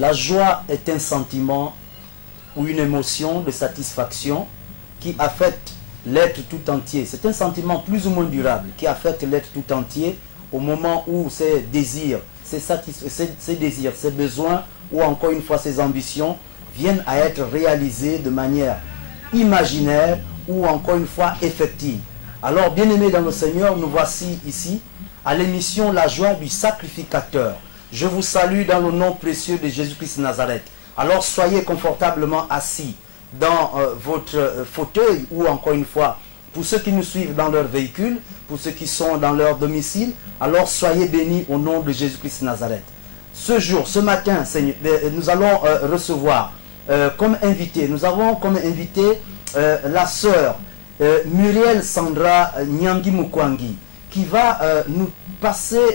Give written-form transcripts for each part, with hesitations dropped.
La joie est un sentiment ou une émotion de satisfaction qui affecte l'être tout entier. C'est un sentiment plus ou moins durable qui affecte l'être tout entier au moment où ses désirs, ses désirs, ses besoins ou encore une fois ses ambitions viennent à être réalisés de manière imaginaire ou encore une fois effective. Alors, bien-aimés dans le Seigneur, nous voici ici à l'émission La joie du sacrificateur. Je vous salue dans le nom précieux de Jésus-Christ de Nazareth. Alors, soyez confortablement assis dans votre fauteuil ou encore une fois, pour ceux qui nous suivent dans leur véhicule, pour ceux qui sont dans leur domicile, alors soyez bénis au nom de Jésus-Christ de Nazareth. Ce jour, ce matin, Seigneur, nous allons recevoir comme invité, nous avons comme invité la sœur Muriel Sandra Nyangi Mukwangi, qui va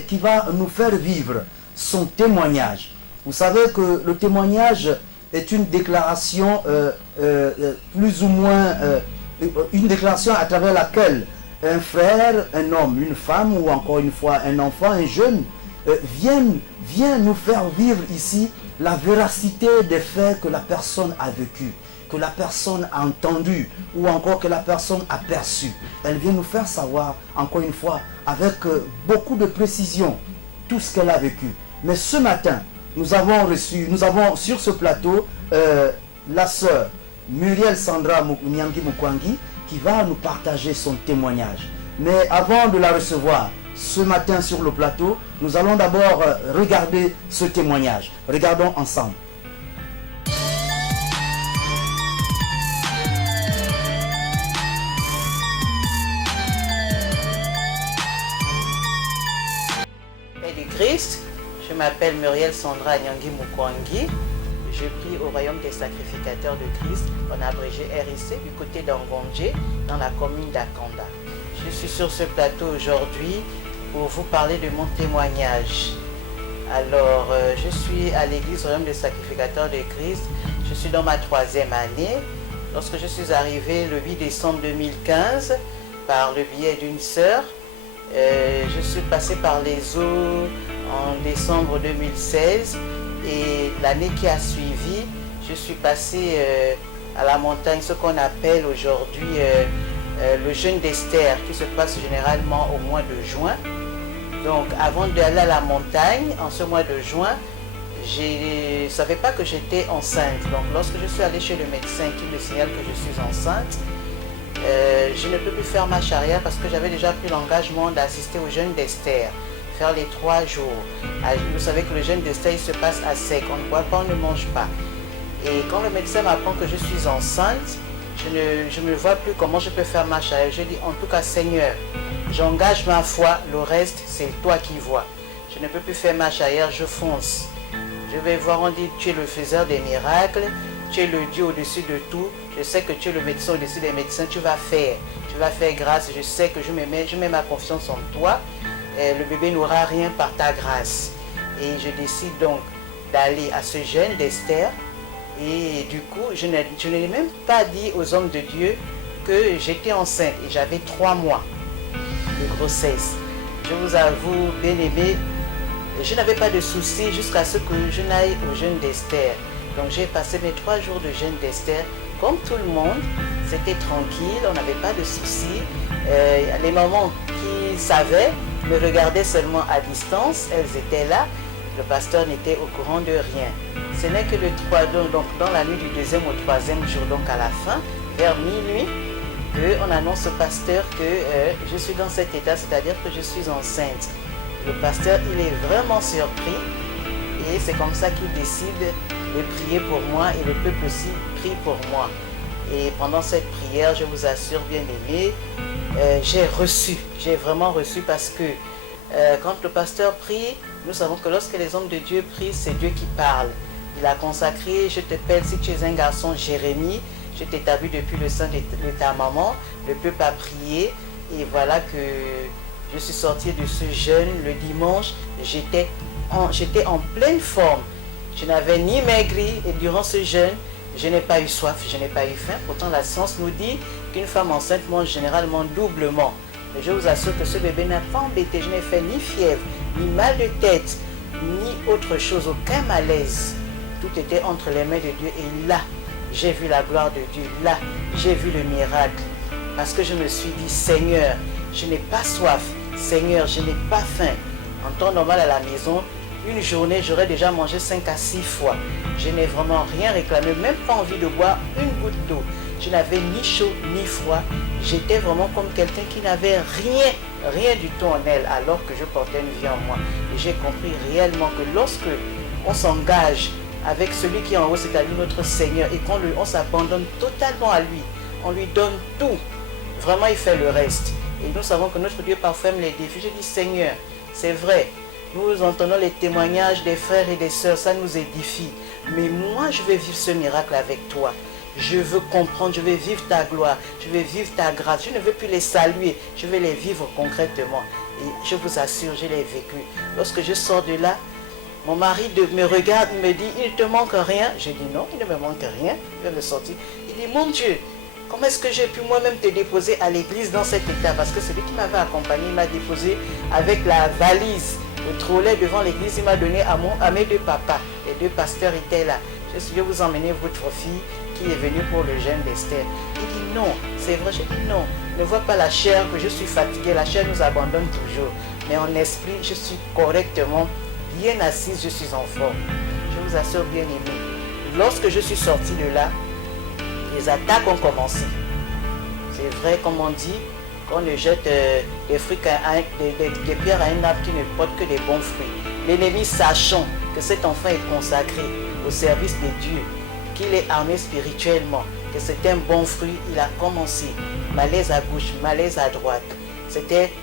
qui va nous faire vivre son témoignage. Vous savez que le témoignage est une déclaration plus ou moins, une déclaration à travers laquelle un frère, un homme, une femme ou encore une fois un enfant, un jeune, vient nous faire vivre ici la véracité des faits que la personne a vécu, que la personne a entendu ou encore que la personne a perçu. Elle vient nous faire savoir, encore une fois, avec beaucoup de précision, tout ce qu'elle a vécu. Mais ce matin, nous avons sur ce plateau la sœur Muriel Sandra Nyangi Mukwangi qui va nous partager son témoignage. Mais avant de la recevoir ce matin sur le plateau, nous allons d'abord regarder ce témoignage. Regardons ensemble. Christ, je m'appelle Muriel Sandra Nyangi Mukwangi. Je prie au royaume des sacrificateurs de Christ, en abrégé RIC, du côté d'Angondje, dans la commune d'Akanda. Je suis sur ce plateau aujourd'hui pour vous parler de mon témoignage. Alors, je suis à l'église royaume des sacrificateurs de Christ. Je suis dans ma 3e année. Lorsque je suis arrivée le 8 décembre 2015, par le biais d'une sœur, je suis passée par les eaux en décembre 2016 et l'année qui a suivi, je suis passée à la montagne, ce qu'on appelle aujourd'hui le jeûne d'Esther, qui se passe généralement au mois de juin. Donc avant d'aller à la montagne, en ce mois de juin, je ne savais pas que j'étais enceinte. Donc lorsque je suis allée chez le médecin qui me signale que je suis enceinte, je ne peux plus faire marche arrière parce que j'avais déjà pris l'engagement d'assister au jeûne d'Esther, faire les 3 jours. Vous savez que le jeûne d'Esther, il se passe à sec, on ne boit pas, on ne mange pas. Et quand le médecin m'apprend que je suis enceinte, je ne vois plus comment je peux faire marche arrière. Je dis en tout cas, Seigneur, j'engage ma foi, le reste c'est toi qui vois. Je ne peux plus faire marche arrière, je fonce. Je vais voir, on dit, tu es le faiseur des miracles, tu es le Dieu au-dessus de tout. Je sais que tu es le médecin au-dessus des médecins, tu vas faire grâce. Je sais que je mets ma confiance en toi. Le bébé n'aura rien par ta grâce. Et je décide donc d'aller à ce jeûne d'Esther. Et du coup, je n'ai même pas dit aux hommes de Dieu que j'étais enceinte. Et j'avais 3 mois de grossesse. Je vous avoue, bien aimé, je n'avais pas de soucis jusqu'à ce que je n'aille au jeûne d'Esther. Donc j'ai passé mes 3 jours de jeûne d'Esther. Comme tout le monde, c'était tranquille, on n'avait pas de soucis. Les mamans qui savaient me regardaient seulement à distance, elles étaient là. Le pasteur n'était au courant de rien. Ce n'est que le 3, donc dans la nuit du 2e au 3e jour, donc à la fin, vers minuit, qu'on annonce au pasteur que je suis dans cet état, c'est-à-dire que je suis enceinte. Le pasteur, il est vraiment surpris et c'est comme ça qu'il décide de prier pour moi et le peuple aussi prie pour moi. Et pendant cette prière, je vous assure, bien aimé, j'ai vraiment reçu parce que quand le pasteur prie, nous savons que lorsque les hommes de Dieu prient, c'est Dieu qui parle. Il a consacré, je t'appelle si tu es un garçon, Jérémie, je t'établis depuis le sein de ta maman, le peuple a prié et voilà que je suis sortie de ce jeûne le dimanche, j'étais en pleine forme. Je n'avais ni maigri et durant ce jeûne, je n'ai pas eu soif, je n'ai pas eu faim. Pourtant, la science nous dit qu'une femme enceinte mange généralement doublement. Mais je vous assure que ce bébé n'a pas embêté. Je n'ai fait ni fièvre, ni mal de tête, ni autre chose, aucun malaise. Tout était entre les mains de Dieu. Et là, j'ai vu la gloire de Dieu. Là, j'ai vu le miracle. Parce que je me suis dit, Seigneur, je n'ai pas soif. Seigneur, je n'ai pas faim. En temps normal à la maison, une journée, j'aurais déjà mangé 5 à 6 fois. Je n'ai vraiment rien réclamé, même pas envie de boire une goutte d'eau. Je n'avais ni chaud ni froid. J'étais vraiment comme quelqu'un qui n'avait rien du tout en elle, alors que je portais une vie en moi. Et j'ai compris réellement que lorsque on s'engage avec celui qui est en haut, c'est-à-dire notre Seigneur, et qu'on s'abandonne totalement à lui, on lui donne tout. Vraiment, il fait le reste. Et nous savons que notre Dieu parfois aime les défis. Je dis, Seigneur, c'est vrai, nous entendons les témoignages des frères et des sœurs, ça nous édifie. Mais moi, je vais vivre ce miracle avec toi. Je veux comprendre, je vais vivre ta gloire, je vais vivre ta grâce. Je ne veux plus les saluer, je vais les vivre concrètement. Et je vous assure, je l'ai vécu. Lorsque je sors de là, mon mari me regarde, me dit, il ne te manque rien. Je dis non, il ne me manque rien. Il va me sortir. Il dit, mon Dieu, comment est-ce que j'ai pu moi-même te déposer à l'église dans cet état? Parce que celui qui m'avait accompagné, il m'a déposé avec la valise, le trolley devant l'église. Il m'a donné à mes 2 papas. Les 2 pasteurs étaient là. Je suis venu vous emmener votre fille qui est venue pour le jeûne d'Esther. Il dit non, c'est vrai. Je dis non, ne vois pas la chair que je suis fatigué. La chair nous abandonne toujours. Mais en esprit, je suis correctement bien assise, je suis en forme. Je vous assure, bien aimé. Lorsque je suis sorti de là, les attaques ont commencé. C'est vrai, comme on dit, qu'on ne jette des pierres à un arbre qui ne porte que des bons fruits. L'ennemi, sachant que cet enfant est consacré au service de Dieu, qu'il est armé spirituellement, que c'est un bon fruit, il a commencé. Malaise à gauche, malaise à droite. C'était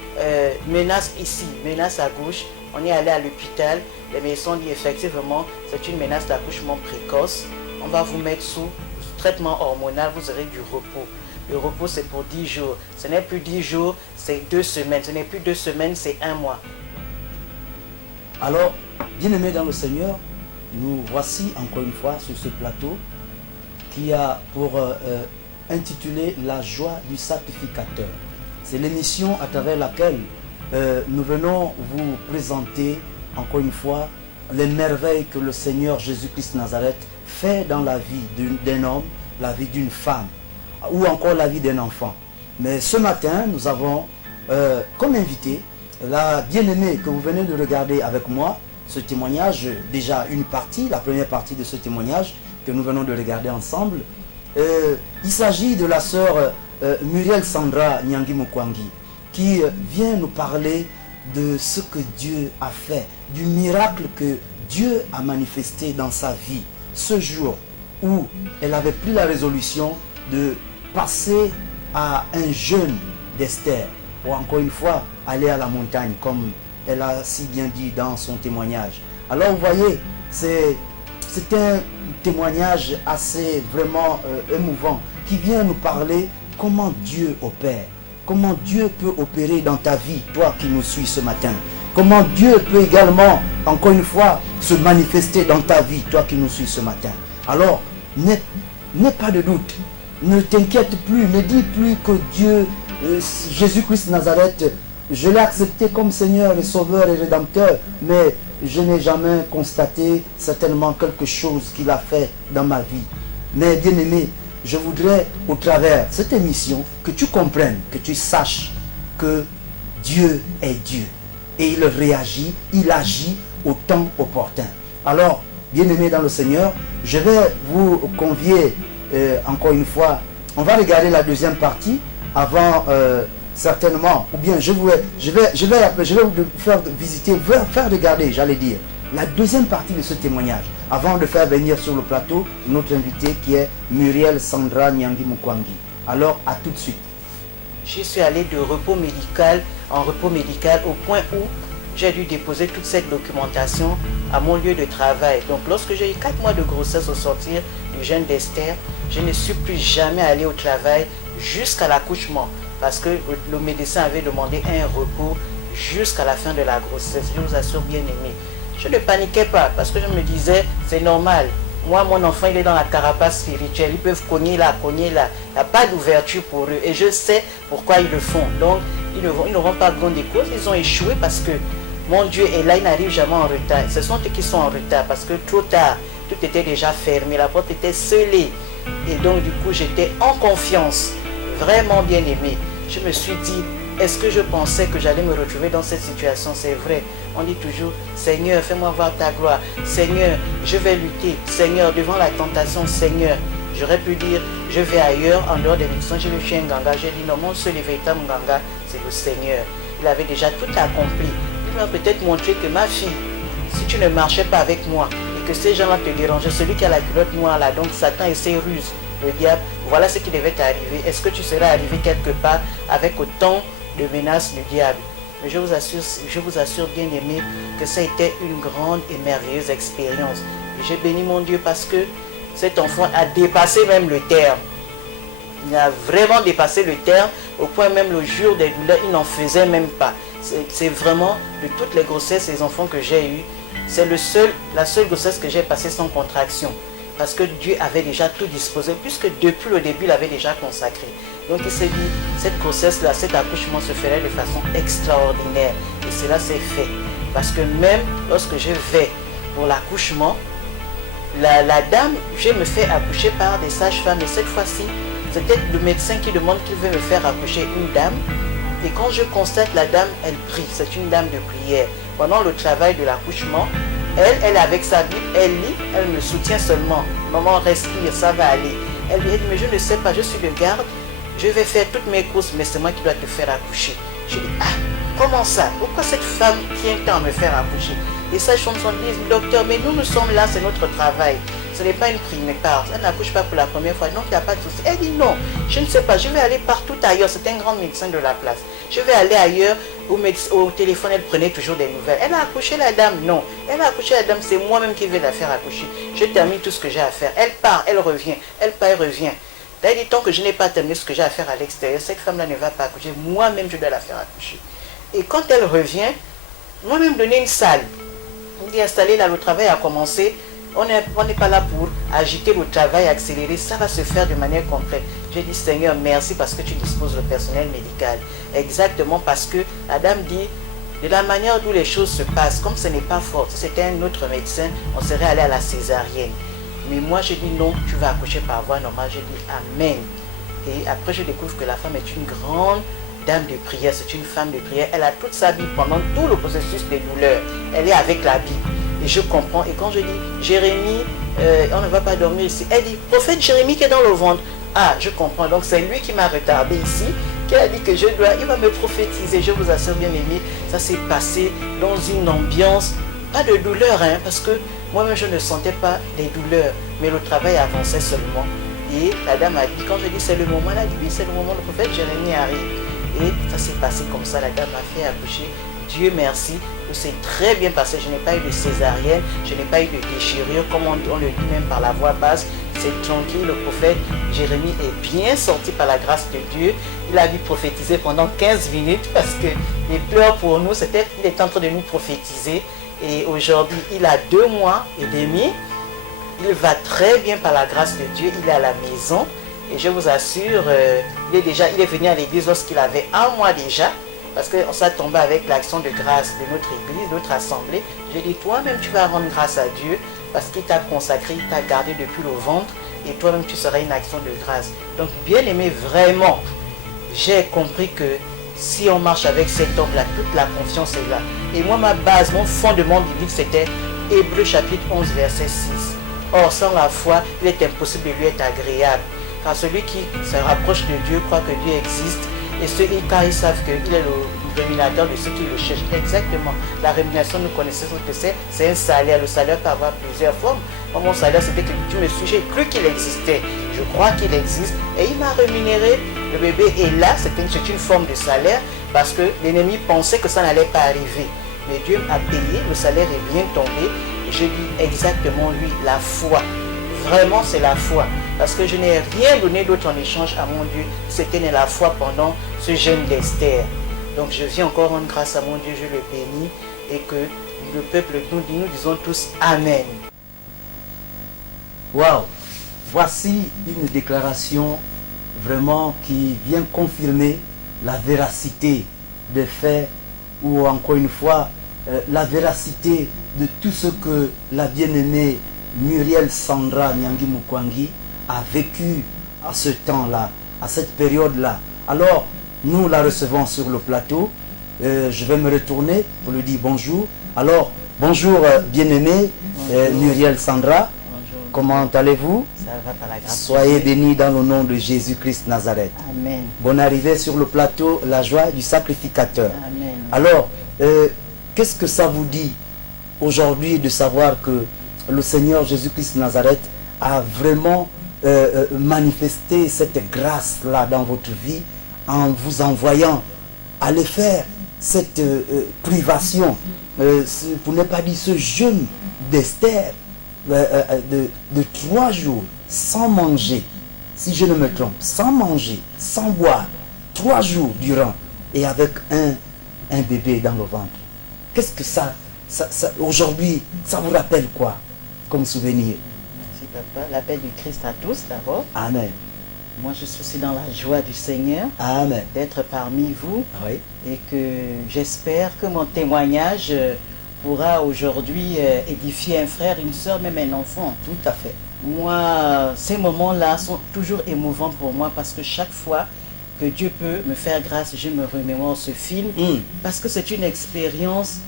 menace ici, menace à gauche. On est allé à l'hôpital. Les médecins ont dit effectivement, c'est une menace d'accouchement précoce. On va vous mettre sous traitement hormonal, vous aurez du repos. Le repos, c'est pour 10 jours. Ce n'est plus 10 jours, c'est 2 semaines. Ce n'est plus 2 semaines, c'est 1 mois. Alors, bien-aimés dans le Seigneur, nous voici encore une fois sur ce plateau qui a pour intitulé La joie du sacrificateur. C'est l'émission à travers laquelle nous venons vous présenter encore une fois les merveilles que le Seigneur Jésus-Christ Nazareth fait dans la vie d'un homme, la vie d'une femme ou encore la vie d'un enfant. Mais ce matin, nous avons comme invité la bien-aimée que vous venez de regarder avec moi, ce témoignage, déjà une partie, la première partie de ce témoignage que nous venons de regarder ensemble. Il s'agit de la sœur Muriel Sandra Nyangi Mukwangi qui vient nous parler de ce que Dieu a fait, du miracle que Dieu a manifesté dans sa vie. Ce jour où elle avait pris la résolution de passer à un jeûne d'Esther pour encore une fois aller à la montagne comme elle a si bien dit dans son témoignage. Alors vous voyez, c'est un témoignage assez vraiment émouvant qui vient nous parler comment Dieu opère, comment Dieu peut opérer dans ta vie, toi qui nous suis ce matin. Comment Dieu peut également, encore une fois, se manifester dans ta vie, toi qui nous suis ce matin. Alors, n'aie pas de doute, ne t'inquiète plus, ne dis plus que Dieu, Jésus-Christ Nazareth, je l'ai accepté comme Seigneur et Sauveur et Rédempteur, mais je n'ai jamais constaté certainement quelque chose qu'il a fait dans ma vie. Mais bien aimé, je voudrais au travers de cette émission que tu comprennes, que tu saches que Dieu est Dieu. Et il réagit, il agit au temps opportun. Alors, bien aimé dans le Seigneur, je vais vous convier encore une fois, on va regarder la deuxième partie avant certainement, ou bien je vais vous faire visiter, faire regarder, j'allais dire, la deuxième partie de ce témoignage, avant de faire venir sur le plateau notre invité qui est Muriel Sandra Nyangi Mukwangi. Alors, à tout de suite. Je suis allé de repos médical en repos médical au point où j'ai dû déposer toute cette documentation à mon lieu de travail. Donc, lorsque j'ai eu 4 mois de grossesse au sortir du jeûne d'Esther, je ne suis plus jamais allé au travail jusqu'à l'accouchement parce que le médecin avait demandé un repos jusqu'à la fin de la grossesse. Je vous assure, bien aimé, je ne paniquais pas parce que je me disais, c'est normal. Moi, mon enfant, il est dans la carapace spirituelle. Ils peuvent cogner là, cogner là. Il n'y a pas d'ouverture pour eux. Et je sais pourquoi ils le font. Donc, ils n'auront pas grande cause. Ils ont échoué parce que mon Dieu est là, il n'arrive jamais en retard. Ce sont eux qui sont en retard parce que trop tard, tout était déjà fermé, la porte était scellée. Et donc du coup, j'étais en confiance, vraiment bien aimé. Je me suis dit, est-ce que je pensais que j'allais me retrouver dans cette situation? C'est vrai. On dit toujours, Seigneur, fais-moi voir ta gloire. Seigneur, je vais lutter. Seigneur, devant la tentation, Seigneur. J'aurais pu dire, je vais ailleurs, en dehors des médecins, je vais chez un ganga. J'ai dit, non, mon seul et véritable ganga, c'est le Seigneur. Il avait déjà tout accompli. Il m'a peut-être montré que ma fille, si tu ne marchais pas avec moi, et que ces gens-là te dérangeaient, celui qui a la culotte noire là, donc Satan et ses ruses, le diable, voilà ce qui devait t'arriver. Est-ce que tu serais arrivé quelque part avec autant de menaces du diable? Mais je vous assure bien aimé, que ça a été une grande et merveilleuse expérience. Et j'ai béni mon Dieu parce que cet enfant a dépassé même le terme. Il a vraiment dépassé le terme, au point même le jour des douleurs, il n'en faisait même pas. C'est vraiment, de toutes les grossesses, les enfants que j'ai eus, c'est la seule grossesse que j'ai passée sans contraction. Parce que Dieu avait déjà tout disposé, puisque depuis le début, il avait déjà consacré. Donc il s'est dit, cette grossesse-là, cet accouchement se ferait de façon extraordinaire. Et cela s'est fait. Parce que même lorsque je vais pour l'accouchement, la dame, je me fais accoucher par des sages-femmes. Et cette fois-ci, c'était le médecin qui demande qu'il veut me faire accoucher une dame. Et quand je constate la dame, elle prie. C'est une dame de prière. Pendant le travail de l'accouchement, elle avec sa Bible, elle lit, elle me soutient seulement. Maman, respire, ça va aller. Elle lui dit, mais je ne sais pas, je suis de garde. Je vais faire toutes mes courses, mais c'est moi qui dois te faire accoucher. Je dis, ah, comment ça? Pourquoi cette femme tient tant à me faire accoucher? Et ça, je disent, docteur, mais nous sommes là, c'est notre travail. Ce n'est pas une prime part. Elle n'accouche pas pour la première fois. Donc, il n'y a pas de souci. Elle dit non, je ne sais pas, je vais aller partout ailleurs. C'est un grand médecin de la place. Je vais aller ailleurs. Au téléphone, elle prenait toujours des nouvelles. Elle a accouché la dame? Non. Elle a accouché la dame, c'est moi-même qui vais la faire accoucher. Je termine tout ce que j'ai à faire. Elle part, elle revient. Elle part, elle revient. Elle dit, tant que je n'ai pas terminé ce que j'ai à faire à l'extérieur, cette femme-là ne va pas accoucher. Moi-même, je dois la faire accoucher. Et quand elle revient, moi-même donner une salle. On dit installer là, le travail a commencé. On n'est pas là pour agiter le travail, accélérer. Ça va se faire de manière complète. J'ai dit, Seigneur, merci parce que tu disposes le personnel médical. Exactement parce que la dame dit, de la manière dont les choses se passent, comme ce n'est pas fort, si c'était un autre médecin, on serait allé à la césarienne. Mais moi, j'ai dit non, tu vas accoucher par voie normale. J'ai dit Amen. Et après, je découvre que la femme est une grande dame de prière. C'est une femme de prière. Elle a toute sa Bible pendant tout le processus des douleurs. Elle est avec la Bible. Et je comprends. Et quand je dis Jérémie, on ne va pas dormir ici. Elle dit prophète Jérémie qui est dans le ventre. Ah, je comprends. Donc c'est lui qui m'a retardé ici, qui a dit que il va me prophétiser. Je vous assure bien aimé, ça s'est passé dans une ambiance, pas de douleur, hein, parce que moi-même je ne sentais pas des douleurs, mais le travail avançait seulement. Et la dame a dit, quand je dis c'est le moment, elle a dit oui, c'est le moment, le prophète Jérémie arrive. Et ça s'est passé comme ça, la dame m'a fait accoucher. Dieu merci, tout s'est très bien passé. Je n'ai pas eu de césarienne, je n'ai pas eu de déchirure, comme on le dit même par la voix basse. C'est tranquille, le prophète Jérémie est bien sorti par la grâce de Dieu. Il a dû prophétiser pendant 15 minutes parce que les pleurs pour nous, il était en train de nous prophétiser. Et aujourd'hui, il a 2 mois et demi. Il va très bien par la grâce de Dieu. Il est à la maison. Et je vous assure, il est venu à l'église lorsqu'il avait 1 mois déjà. Parce qu'on s'est tombé avec l'action de grâce de notre église, notre assemblée. J'ai dit, toi-même, tu vas rendre grâce à Dieu parce qu'il t'a consacré, il t'a gardé depuis le ventre. Et toi-même, tu seras une action de grâce. Donc, bien aimé, vraiment, j'ai compris que si on marche avec cet homme-là, toute la confiance est là. Et moi, ma base, mon fondement biblique, c'était Hébreux chapitre 11, verset 6. Or, sans la foi, il est impossible de lui être agréable. Car celui qui se rapproche de Dieu croit que Dieu existe. Et ceux car ils savent qu'il est le rémunérateur de ceux qui le cherchent. Exactement. La rémunération, nous connaissons ce que c'est un salaire. Le salaire peut avoir plusieurs formes. Moi, mon salaire, c'était que tu me suis, j'ai cru qu'il existait. Je crois qu'il existe. Et il m'a rémunéré. Le bébé est là. C'est une forme de salaire parce que l'ennemi pensait que ça n'allait pas arriver. Mais Dieu a payé. Le salaire est bien tombé. Et je dis exactement lui, la foi. Vraiment, c'est la foi. Parce que je n'ai rien donné d'autre en échange à mon Dieu. C'était la foi pendant ce jeûne d'Esther. Donc je viens encore rendre grâce à mon Dieu, je le bénis. Et que le peuple, nous disons tous Amen. Waouh! Voici une déclaration vraiment qui vient confirmer la véracité des faits ou encore une fois la véracité de tout ce que la bien-aimée Muriel Sandra Nyangi Mukwangi a vécu à ce temps-là, à cette période-là. Alors, nous la recevons sur le plateau. Je vais me retourner pour lui dire bonjour. Alors, bonjour bien-aimée Muriel Sandra. Bonjour. Comment allez-vous? Ça va par la grâce. Soyez bénis dans le nom de Jésus-Christ Nazareth. Amen. Bonne arrivée sur le plateau, la joie du sacrificateur. Amen. Alors, qu'est-ce que ça vous dit aujourd'hui de savoir que le Seigneur Jésus-Christ Nazareth a vraiment manifesté cette grâce-là dans votre vie en vous envoyant aller faire cette privation, pour ne pas dire ce jeûne d'Esther de 3 jours sans manger, si je ne me trompe, sans manger, sans boire, 3 jours durant, et avec un bébé dans le ventre. Qu'est-ce que ça aujourd'hui, ça vous rappelle quoi comme souvenir? Merci papa. La paix du Christ à tous d'abord. Amen. Moi je suis aussi dans la joie du Seigneur Amen. d'être parmi vous Oui. et que j'espère que mon témoignage pourra aujourd'hui édifier un frère, une soeur, même un enfant. Tout à fait. Moi, ces moments-là sont toujours émouvants pour moi parce que chaque fois que Dieu peut me faire grâce, je me remémore ce film parce que c'est une expérience.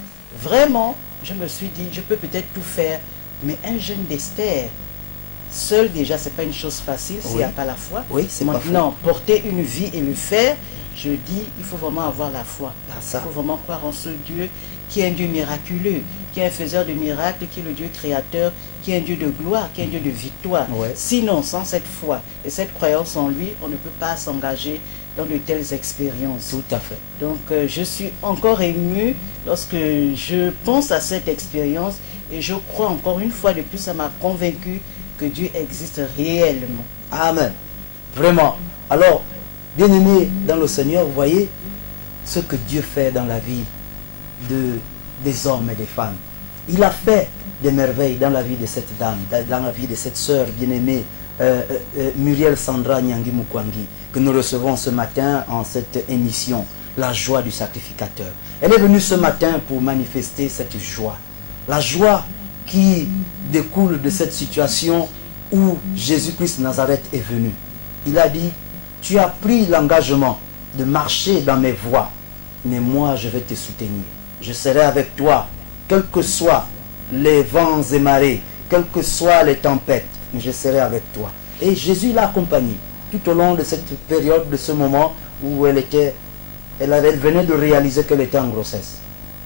Vraiment, je me suis dit, je peux peut-être tout faire, mais un jeûne d'Esther, seul déjà, c'est pas une chose facile s'il n'y a pas la foi. Oui, c'est pas Maintenant, porter une vie et le faire, je dis, il faut vraiment avoir la foi. ça. Il faut vraiment croire en ce Dieu qui est un Dieu miraculeux, qui est un faiseur de miracles, qui est le Dieu créateur, qui est un Dieu de gloire, qui est un Dieu de victoire. Ouais. Sinon, sans cette foi et cette croyance en lui, on ne peut pas s'engager dans de telles expériences. Tout à fait. Donc, je suis encore ému lorsque je pense à cette expérience et je crois encore une fois de plus, ça m'a convaincu que Dieu existe réellement. Amen. Vraiment. Alors, bien-aimés dans le Seigneur, vous voyez ce que Dieu fait dans la vie des hommes et des femmes. Il a fait des merveilles dans la vie de cette dame, dans la vie de cette sœur bien-aimée, Muriel Sandra Nyangi Mukwangi, que nous recevons ce matin en cette émission, la joie du sacrificateur. Elle est venue ce matin pour manifester cette joie. La joie qui découle de cette situation où Jésus-Christ Nazareth est venu. Il a dit, tu as pris l'engagement de marcher dans mes voies, mais moi je vais te soutenir. Je serai avec toi, quels que soient les vents et marées, quelles que soient les tempêtes, mais je serai avec toi. Et Jésus l'a accompagnée tout au long de cette période, de ce moment où elle venait de réaliser qu'elle était en grossesse.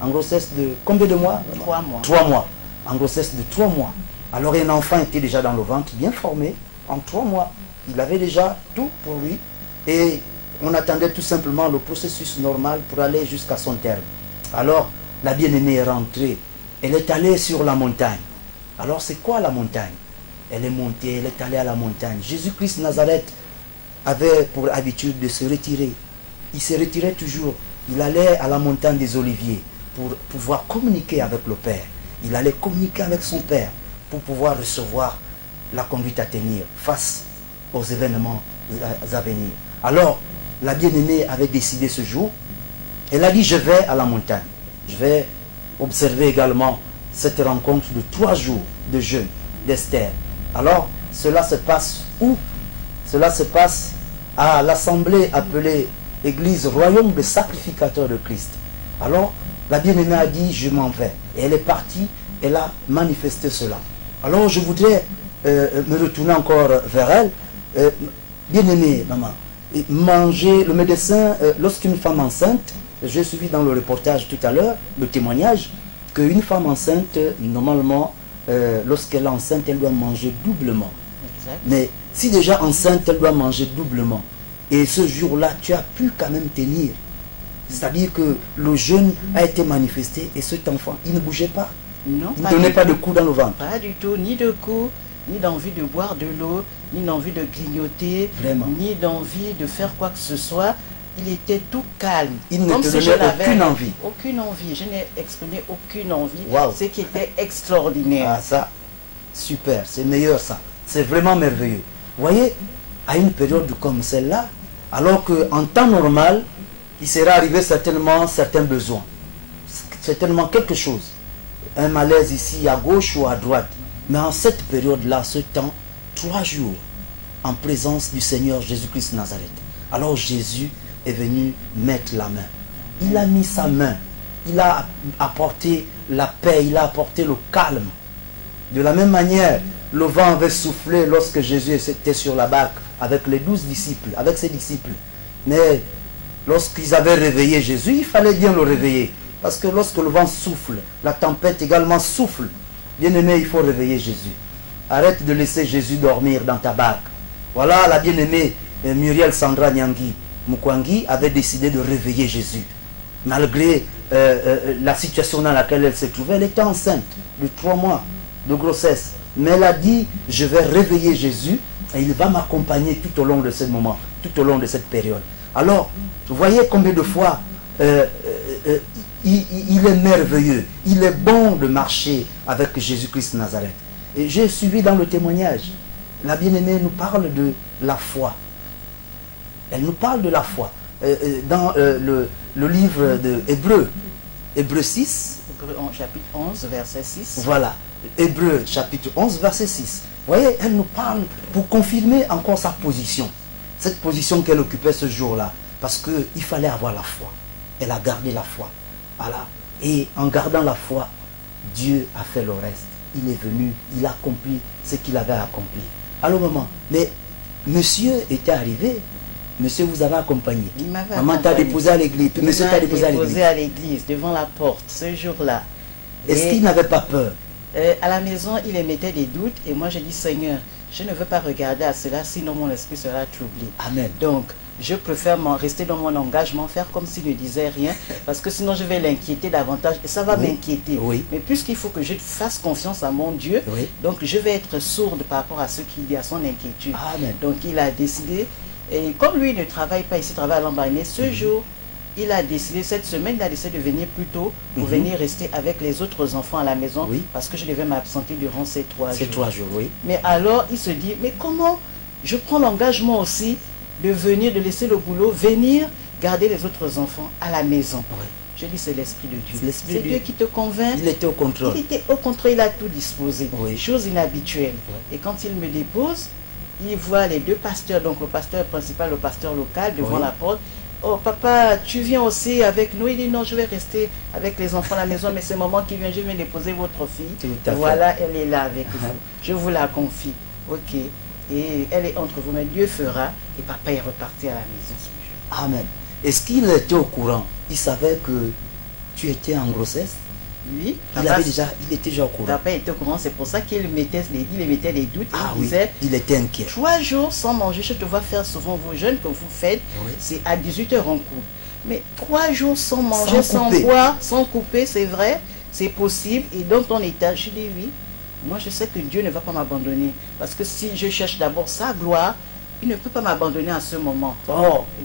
En grossesse de combien de mois? 3 mois. 3 mois. En grossesse de 3 mois. Alors un enfant était déjà dans le ventre, bien formé, en 3 mois. Il avait déjà tout pour lui. Et on attendait tout simplement le processus normal pour aller jusqu'à son terme. Alors, la bien-aimée est rentrée. Elle est allée sur la montagne. Alors, c'est quoi la montagne? Elle est montée, elle est allée à la montagne. Jésus-Christ Nazareth avait pour habitude de se retirer. Il se retirait toujours. Il allait à la montagne des Oliviers pour pouvoir communiquer avec le Père. Il allait communiquer avec son Père pour pouvoir recevoir la conduite à tenir face aux événements à venir. Alors, la bien-aimée avait décidé ce jour. Elle a dit, je vais à la montagne. Je vais observer également cette rencontre de 3 jours de jeûne d'Esther. Alors, cela se passe où? Cela se passe à l'assemblée appelée Église Royaume des Sacrificateurs de Christ. Alors, la bien-aimée a dit, je m'en vais. Et elle est partie, elle a manifesté cela. Alors, je voudrais me retourner encore vers elle. Bien-aimée, maman, manger, le médecin, lorsqu'une femme enceinte, j'ai suivi dans le reportage tout à l'heure, le témoignage, qu'une femme enceinte, normalement, lorsqu'elle est enceinte, elle doit manger doublement. Exact. Mais si déjà enceinte, elle doit manger doublement. Et ce jour-là, tu as pu quand même tenir. C'est-à-dire que le jeûne a été manifesté et cet enfant, il ne bougeait pas. Non, Il ne donnait pas de coups dans le ventre. Pas du tout, ni de coups, ni d'envie de boire de l'eau, ni d'envie de grignoter, Vraiment. ni d'envie de faire quoi que ce soit. Il était tout calme. Il ne Comme te si je donnait n'avais aucune envie. Aucune envie. Je n'ai exprimé aucune envie. Waouh. Ce qui était extraordinaire. Ah ça, super, c'est meilleur ça. C'est vraiment merveilleux. Vous voyez, à une période comme celle-là, alors qu'en temps normal, il serait arrivé certainement certains besoins. Certainement quelque chose. Un malaise ici à gauche ou à droite. Mais en cette période-là, ce temps, 3 jours en présence du Seigneur Jésus-Christ de Nazareth. Alors Jésus est venu mettre la main. Il a mis sa main. Il a apporté la paix, il a apporté le calme. De la même manière, le vent avait soufflé lorsque Jésus était sur la barque avec les 12 disciples, avec ses disciples. Mais lorsqu'ils avaient réveillé Jésus, il fallait bien le réveiller. Parce que lorsque le vent souffle, la tempête également souffle. Bien-aimé, il faut réveiller Jésus. Arrête de laisser Jésus dormir dans ta barque. Voilà, la bien-aimée Muriel Sandra Nyangi Mukwangi avait décidé de réveiller Jésus. Malgré la situation dans laquelle elle se trouvait, elle était enceinte de 3 mois de grossesse. Mais elle a dit, je vais réveiller Jésus et il va m'accompagner tout au long de ce moment, tout au long de cette période. Alors, vous voyez combien de fois il est merveilleux, il est bon de marcher avec Jésus-Christ de Nazareth. Et j'ai suivi dans le témoignage, la bien-aimée nous parle de la foi. Elle nous parle de la foi. Dans le livre de Hébreux, Hébreux 6. Hébreux chapitre 11, verset 6. Voilà, Hébreux chapitre 11, verset 6. Vous voyez, elle nous parle pour confirmer encore sa position. Cette position qu'elle occupait ce jour-là. Parce qu'il fallait avoir la foi. Elle a gardé la foi. Voilà. Et en gardant la foi, Dieu a fait le reste. Il est venu, il a accompli ce qu'il avait accompli. Alors maman, mais monsieur était arrivé. Monsieur vous avait accompagné. Maman t'a déposé à l'église. Monsieur t'a déposé à l'église, devant la porte, ce jour-là. Est-ce qu'il n'avait pas peur? À la maison, il émettait des doutes. Et moi, j'ai dit, Seigneur, je ne veux pas regarder à cela, sinon mon esprit sera troublé. Amen. Donc, je préfère rester dans mon engagement, faire comme s'il ne disait rien, parce que sinon je vais l'inquiéter davantage et ça va m'inquiéter. Oui. Mais puisqu'il faut que je fasse confiance à mon Dieu, donc je vais être sourde par rapport à ce qu'il dit, à son inquiétude. Amen. Donc il a décidé, et comme lui ne travaille pas ici, il travaille à Lambaréné, ce jour, il a décidé, cette semaine, il a décidé de venir plus tôt pour venir rester avec les autres enfants à la maison, parce que je devais m'absenter durant ces 3 jours. Ces 3 jours, oui. Mais alors, il se dit, mais comment je prends l'engagement aussi de venir, de laisser le boulot, venir garder les autres enfants à la maison. Je dis, c'est l'Esprit de Dieu. C'est Dieu qui te convainc. Il était au contrôle. Il était au contrôle, il a tout disposé. Chose inhabituelle. Et quand il me dépose, il voit les 2 pasteurs, donc le pasteur principal, le pasteur local, devant la porte. Oh papa, tu viens aussi avec nous? Il dit non, je vais rester avec les enfants à la maison, mais c'est maman qui vient, je viens déposer votre fille. Voilà, elle est là avec vous. Je vous la confie. Ok. Et elle est entre vous, mais Dieu fera. Et papa est reparti à la maison ce jour. Amen. Est-ce qu'il était au courant? Il savait que tu étais en grossesse? Oui. Il était déjà au courant. Papa était au courant, c'est pour ça qu'il émettait des doutes. Il disait, il était inquiet. 3 jours sans manger, je te vois faire souvent vos jeûnes que vous faites, c'est à 18h en coupe. Mais 3 jours sans manger, sans boire, sans couper, c'est vrai, c'est possible. Et dans ton état, je dis oui. Moi, je sais que Dieu ne va pas m'abandonner. Parce que si je cherche d'abord sa gloire, il ne peut pas m'abandonner à ce moment.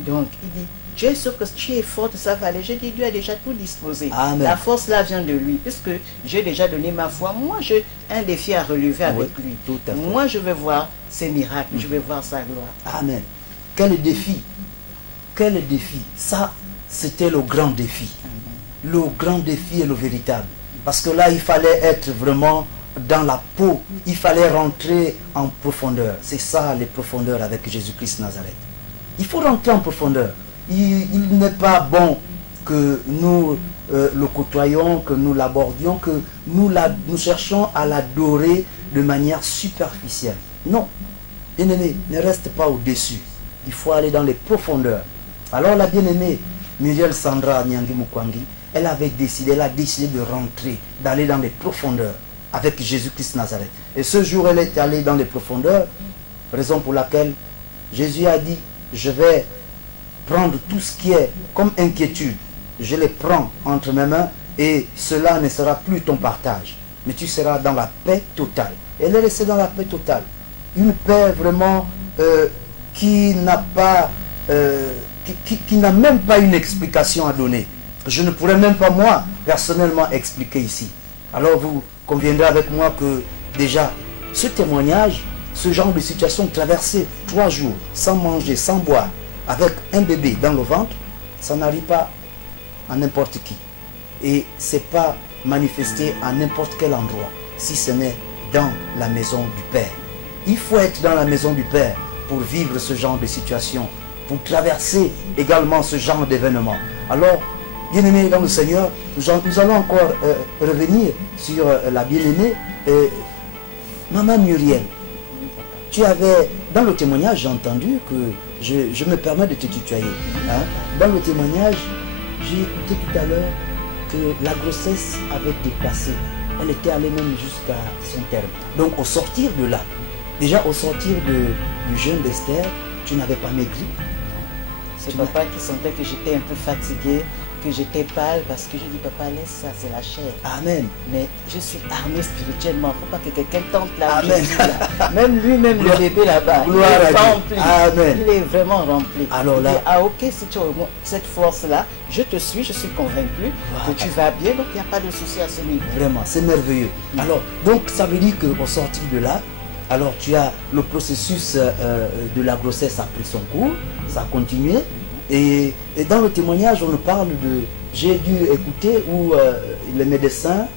Donc, il dit, tu es sûr que tu es forte, ça va aller. Je dis, Dieu a déjà tout disposé. Amen. La force là vient de lui. Puisque j'ai déjà donné ma foi, moi, j'ai un défi à relever avec lui. Tout à fait. Moi, je vais voir ses miracles, je vais voir sa gloire. Amen. Quel défi! Quel défi! Ça, c'était le grand défi. Amen. Le grand défi est le véritable. Parce que là, il fallait être vraiment dans la peau, il fallait rentrer en profondeur. C'est ça les profondeurs avec Jésus-Christ Nazareth. Il faut rentrer en profondeur. Il n'est pas bon que nous le côtoyions, que nous l'abordions, que nous cherchions à l'adorer de manière superficielle. Non. Bien-aimé, ne reste pas au-dessus. Il faut aller dans les profondeurs. Alors la bien-aimée Muriel Sandra Nyangi Mukwangi, elle a décidé de rentrer, d'aller dans les profondeurs avec Jésus-Christ Nazareth. Et ce jour, elle est allée dans les profondeurs, raison pour laquelle Jésus a dit, je vais prendre tout ce qui est comme inquiétude, je les prends entre mes mains et cela ne sera plus ton partage, mais tu seras dans la paix totale. Elle est restée dans la paix totale. Une paix vraiment qui n'a pas, qui n'a même pas une explication à donner. Je ne pourrais même pas moi, personnellement, expliquer ici. Alors vous conviendrez avec moi que déjà, ce témoignage, ce genre de situation traversée 3 jours, sans manger, sans boire, avec un bébé dans le ventre, ça n'arrive pas à n'importe qui. Et ce n'est pas manifesté à n'importe quel endroit, si ce n'est dans la maison du Père. Il faut être dans la maison du Père pour vivre ce genre de situation, pour traverser également ce genre d'événement. Alors, bien-aimés dans le Seigneur, nous allons encore revenir sur la bien-aimée Maman Muriel. Tu avais, dans le témoignage, j'ai entendu que, je me permets de te tutoyer, hein? Dans le témoignage, j'ai écouté tout à l'heure que la grossesse avait dépassé. Elle était allée même jusqu'à son terme. Donc au sortir de là, déjà au sortir du jeûne d'Esther, tu n'avais pas maigri. C'est papa qui sentait que j'étais un peu fatiguée, que j'étais pâle, parce que je dis papa laisse ça, c'est la chair. Amen. Mais je suis armée spirituellement, il ne faut pas que quelqu'un tente là. Amen. Là. Même lui-même, le bébé là-bas, il est rempli. Amen. Il est vraiment rempli. Alors là, ok, si tu as cette force-là, je te suis, je suis convaincu que tu vas bien, donc il n'y a pas de souci à ce niveau. Vraiment, c'est merveilleux. Alors, donc ça veut dire qu'au sortir de là, alors tu as le processus de la grossesse a pris son cours, ça a continué. Et dans le témoignage, on nous parle de... J'ai dû écouter où les médecins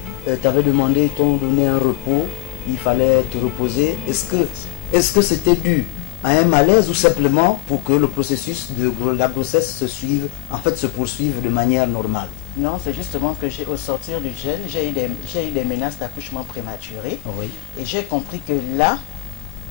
t'avaient demandé, t'ont donné un repos, il fallait te reposer. Est-ce que c'était dû à un malaise ou simplement pour que le processus de la grossesse se poursuive de manière normale? Non, c'est justement que au sortir du jeûne, j'ai eu des menaces d'accouchement prématuré. Oui. Et j'ai compris que là,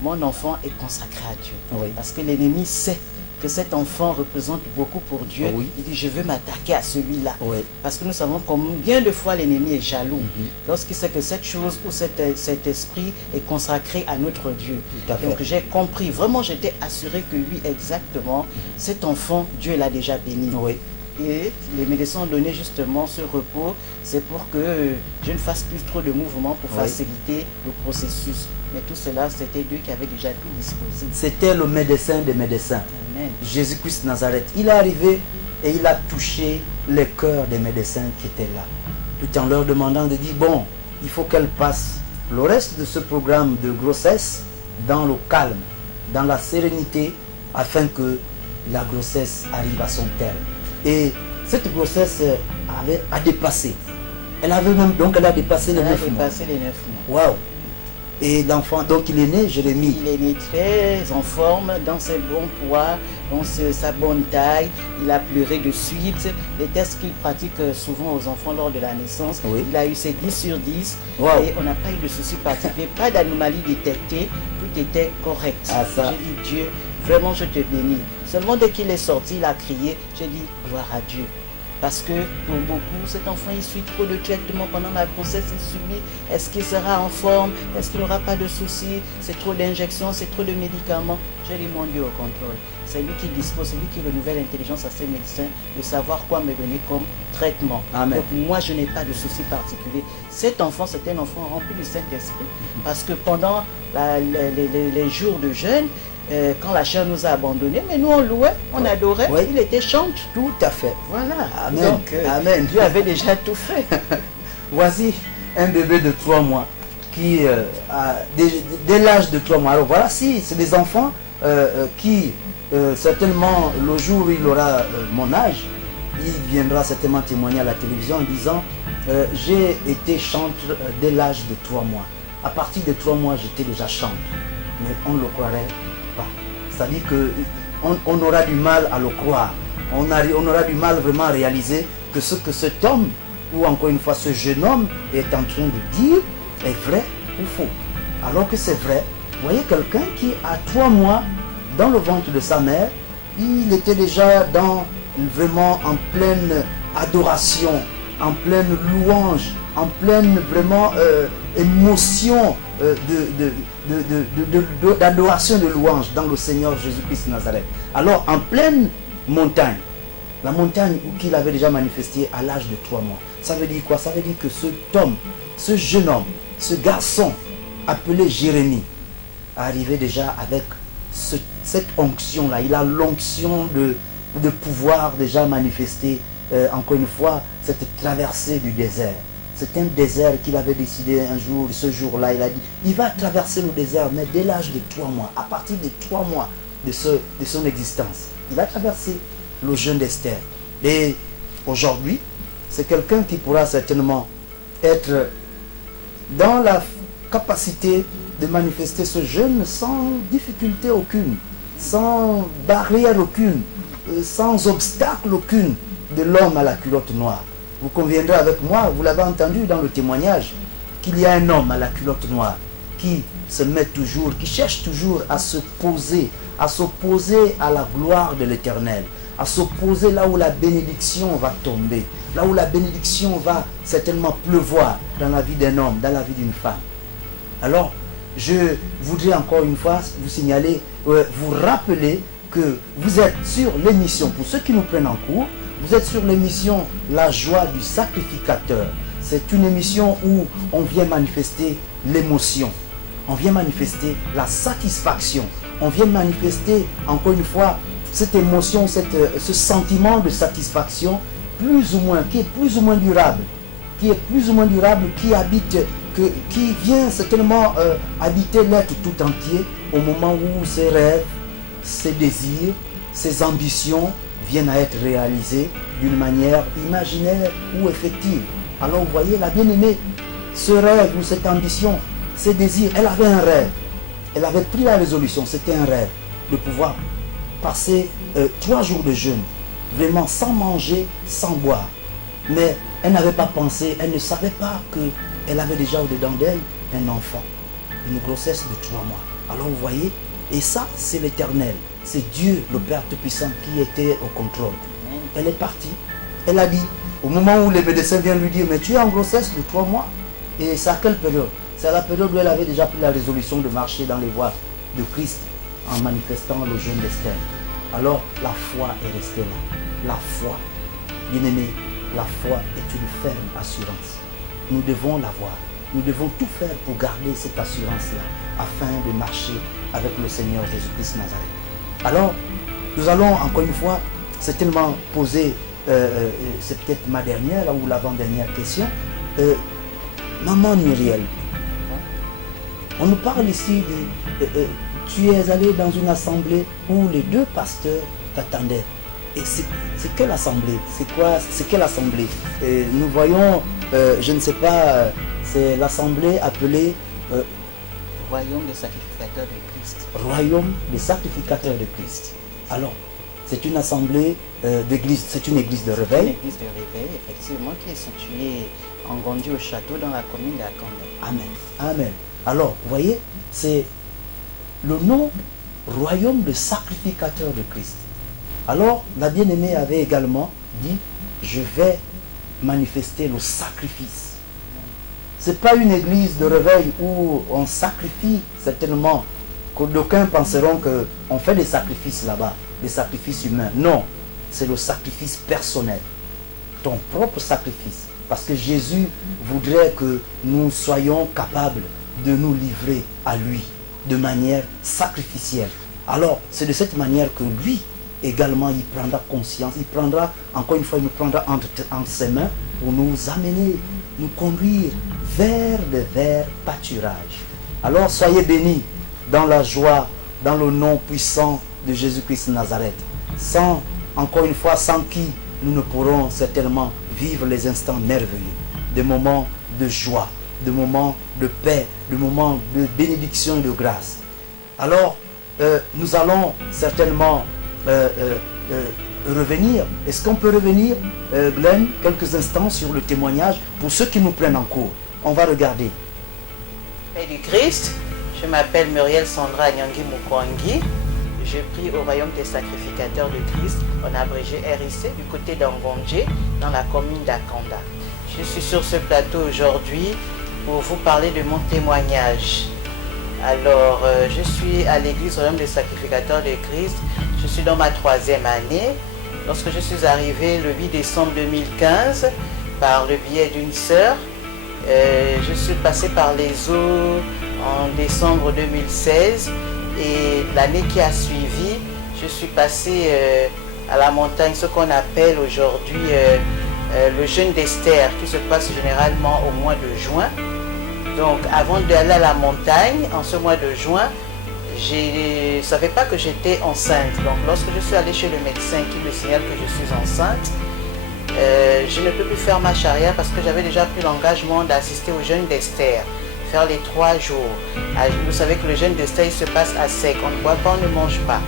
mon enfant est consacré à Dieu. Oui. Parce que l'ennemi sait que cet enfant représente beaucoup pour Dieu. Oui. Il dit, je veux m'attaquer à celui-là. Oui. Parce que nous savons combien de fois l'ennemi est jaloux. Lorsqu'il sait que cette chose ou cet esprit est consacré à notre Dieu. Tout à fait. Donc j'ai compris, vraiment j'étais assuré que oui, exactement, cet enfant, Dieu l'a déjà béni. Oui. Et les médecins ont donné justement ce repos, c'est pour que je ne fasse plus trop de mouvements pour faciliter le processus. Mais tout cela, c'était Dieu qui avait déjà tout disposé. C'était le médecin des médecins. Amen. Jésus-Christ Nazareth. Il est arrivé et il a touché les cœurs des médecins qui étaient là. Tout en leur demandant de dire, bon, il faut qu'elle passe le reste de ce programme de grossesse dans le calme, dans la sérénité, afin que la grossesse arrive à son terme. Et cette grossesse a dépassé. Elle a dépassé les 9 mois. Elle a dépassé les 9 mois. Waouh! Et l'enfant, donc il est né, Jérémie. Il est né très en forme, dans ses bons poids, dans sa bonne taille. Il a pleuré de suite. Les tests qu'il pratique souvent aux enfants lors de la naissance, il a eu ses 10 sur 10. Wow. Et on n'a pas eu de soucis particuliers, pas d'anomalie détectée. Tout était correct. Ah, ça. J'ai dit, Dieu, vraiment je te bénis. Seulement dès qu'il est sorti, il a crié. J'ai dit, gloire à Dieu. Parce que pour beaucoup, cet enfant, il suit trop de traitements pendant la grossesse, il subit. Est-ce qu'il sera en forme? Est-ce qu'il n'aura pas de soucis? C'est trop d'injections, c'est trop de médicaments. J'ai dit, mon Dieu, au contrôle. C'est lui qui dispose, c'est lui qui renouvelle l'intelligence à ses médecins de savoir quoi me donner comme traitement. Amen. Donc moi, je n'ai pas de soucis particuliers. Cet enfant, c'est un enfant rempli du Saint-Esprit. Parce que pendant les jours de jeûne, quand la chair nous a abandonnés, mais nous on louait, on adorait, il était chante. Tout à fait. Voilà. Amen. Donc, Amen. Dieu avait déjà tout fait. Voici un bébé de 3 mois qui, dès l'âge de 3 mois, alors voilà, si c'est des enfants qui, certainement, le jour où il aura mon âge, il viendra certainement témoigner à la télévision en disant j'ai été chanteur dès l'âge de 3 mois. À partir de 3 mois, j'étais déjà chanteur. Mais on ne le croirait pas. C'est-à-dire qu'on aura du mal à le croire. On aura du mal vraiment à réaliser que ce que cet homme, ou encore une fois ce jeune homme, est en train de dire est vrai ou faux. Alors que c'est vrai. Vous voyez quelqu'un qui, à 3 mois, dans le ventre de sa mère, il était déjà vraiment en pleine adoration, en pleine louange, en pleine vraiment émotion d'adoration, de louange dans le Seigneur Jésus-Christ Nazareth. Alors en pleine montagne, la montagne où qu'il avait déjà manifesté à l'âge de 3 mois. Ça veut dire quoi? Ça veut dire que cet homme, ce jeune homme, ce garçon appelé Jérémie, arrivé déjà avec cette onction-là. Il a l'onction de pouvoir déjà manifester, encore une fois, cette traversée du désert. C'est un désert qu'il avait décidé un jour, ce jour-là, il a dit, il va traverser le désert, mais dès l'âge de 3 mois, à partir de 3 mois de son existence, il va traverser le jeûne d'Esther. Et aujourd'hui, c'est quelqu'un qui pourra certainement être dans capacité de manifester ce jeûne sans difficulté aucune, sans barrière aucune, sans obstacle aucune de l'homme à la culotte noire. Vous conviendrez avec moi, vous l'avez entendu dans le témoignage, qu'il y a un homme à la culotte noire qui se met toujours, qui cherche toujours à s'opposer à la gloire de l'Éternel, à s'opposer là où la bénédiction va tomber, là où la bénédiction va certainement pleuvoir dans la vie d'un homme, dans la vie d'une femme. Alors, je voudrais encore une fois vous signaler, vous rappeler que vous êtes sur l'émission, pour ceux qui nous prennent en cours, vous êtes sur l'émission La joie du sacrificateur. C'est une émission où on vient manifester l'émotion, on vient manifester la satisfaction, on vient manifester encore une fois cette émotion, ce sentiment de satisfaction qui est plus ou moins durable, qui vient certainement habiter l'être tout entier au moment où ses rêves, ses désirs, ses ambitions viennent à être réalisés d'une manière imaginaire ou effective. Alors vous voyez, la bien-aimée, ce rêve ou cette ambition, ses désirs, elle avait un rêve. Elle avait pris la résolution, c'était un rêve, de pouvoir passer 3 jours de jeûne, vraiment sans manger, sans boire. Mais elle n'avait pas pensé, elle ne savait pas qu'elle avait déjà au-dedans d'elle un enfant, une grossesse de 3 mois. Alors vous voyez, et ça c'est l'Éternel, c'est Dieu, le Père Tout-Puissant qui était au contrôle. Elle est partie, elle a dit, au moment où les médecins viennent lui dire, mais tu es en grossesse de 3 mois, et c'est à quelle période? C'est à la période où elle avait déjà pris la résolution de marcher dans les voies de Christ en manifestant le jeûne d'Esther. Alors la foi est restée là. La foi, bien-aimé, la foi est une ferme assurance. Nous devons l'avoir. Nous devons tout faire pour garder cette assurance-là afin de marcher avec le Seigneur Jésus-Christ Nazareth. Alors, nous allons encore une fois certainement poser, c'est peut-être ma dernière ou l'avant-dernière question. Maman Muriel, on nous parle ici de... tu es allé dans une assemblée où les 2 pasteurs t'attendaient. Et c'est quelle assemblée? C'est quelle assemblée? Nous voyons, je ne sais pas, c'est l'assemblée appelée... Royaume des sacrificateurs de Christ. Royaume des sacrificateurs de Christ. Alors, c'est une assemblée d'église, c'est une église de réveil. Une église de réveil, effectivement, qui est située en Gondi au château dans la commune d'Akanda. Amen. Amen. Alors, vous voyez, c'est le nom Royaume des sacrificateurs de Christ. Alors, la bien-aimée avait également dit, je vais manifester le sacrifice. Ce n'est pas une église de réveil où on sacrifie certainement, que d'aucuns penseront qu'on fait des sacrifices là-bas, des sacrifices humains. Non, c'est le sacrifice personnel, ton propre sacrifice. Parce que Jésus voudrait que nous soyons capables de nous livrer à lui de manière sacrificielle. Alors, c'est de cette manière que lui, également, il prendra conscience, il prendra, encore une fois, il nous prendra entre ses mains pour nous amener, nous conduire vers de verts pâturages. Alors, soyez bénis dans la joie, dans le nom puissant de Jésus-Christ Nazareth. Sans, encore une fois, sans qui nous ne pourrons certainement vivre les instants merveilleux, des moments de joie, des moments de paix, des moments de bénédiction et de grâce. Alors, nous allons certainement revenir. Est-ce qu'on peut revenir, Glenn, quelques instants sur le témoignage pour ceux qui nous prennent en cours? On va regarder. Paix du Christ, je m'appelle Muriel Sandra Nyangi Mukwangi. Je prie au Royaume des sacrificateurs de Christ, en abrégé RIC, du côté d'Angondje, dans la commune d'Akanda. Je suis sur ce plateau aujourd'hui pour vous parler de mon témoignage. Alors, je suis à l'église Royaume des sacrificateurs de Christ. Je suis dans ma 3e année. Lorsque je suis arrivé le 8 décembre 2015, par le biais d'une sœur, je suis passé par les eaux en décembre 2016. Et l'année qui a suivi, je suis passé à la montagne, ce qu'on appelle aujourd'hui le jeûne d'Esther, qui se passe généralement au mois de juin. Donc avant d'aller à la montagne, en ce mois de juin, je ne savais pas que j'étais enceinte. Donc lorsque je suis allée chez le médecin qui me signale que je suis enceinte, je ne peux plus faire marche arrière parce que j'avais déjà pris l'engagement d'assister au jeûne d'Esther. faire les 3 jours. Vous savez que le jeûne d'Esther, il se passe à sec. On ne boit pas, on ne mange pas.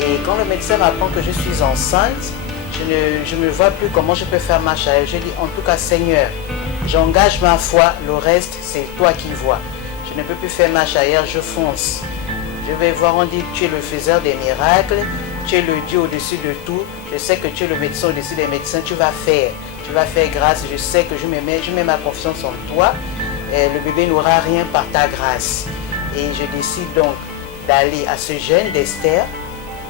Et quand le médecin m'apprend que je suis enceinte, je ne vois plus comment je peux faire marche arrière. Je dis en tout cas, Seigneur, j'engage ma foi, le reste, c'est toi qui vois. Je ne peux plus faire marche arrière, je fonce. Je vais voir, on dit, tu es le faiseur des miracles, tu es le Dieu au-dessus de tout. Je sais que tu es le médecin au-dessus des médecins, tu vas faire grâce. Je sais que je mets ma confiance en toi. Le bébé n'aura rien par ta grâce. Et je décide donc d'aller à ce jeûne d'Esther.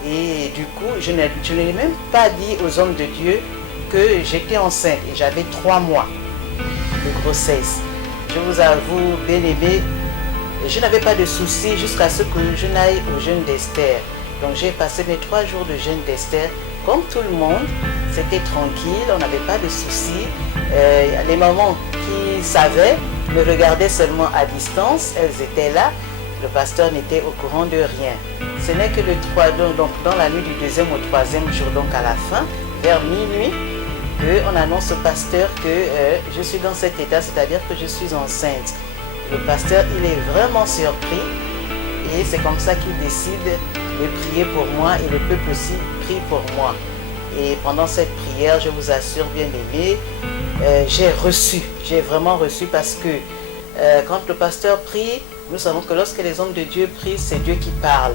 Et du coup, je n'ai même pas dit aux hommes de Dieu que j'étais enceinte et j'avais 3 mois de grossesse. Je vous avoue, bien aimé, je n'avais pas de soucis jusqu'à ce que je n'aille au jeûne d'Esther. Donc j'ai passé mes 3 jours de jeûne d'Esther comme tout le monde. C'était tranquille, on n'avait pas de soucis. Les mamans qui savaient me regardaient seulement à distance, elles étaient là. Le pasteur n'était au courant de rien. Ce n'est que le 3, donc dans la nuit du 2e au 3e jour, donc à la fin, vers minuit, qu'on annonce au pasteur que je suis dans cet état, c'est-à-dire que je suis enceinte. Le pasteur, il est vraiment surpris et c'est comme ça qu'il décide de prier pour moi et le peuple aussi prie pour moi. Et pendant cette prière, je vous assure, bien aimé, j'ai vraiment reçu parce que quand le pasteur prie, nous savons que lorsque les hommes de Dieu prient, c'est Dieu qui parle.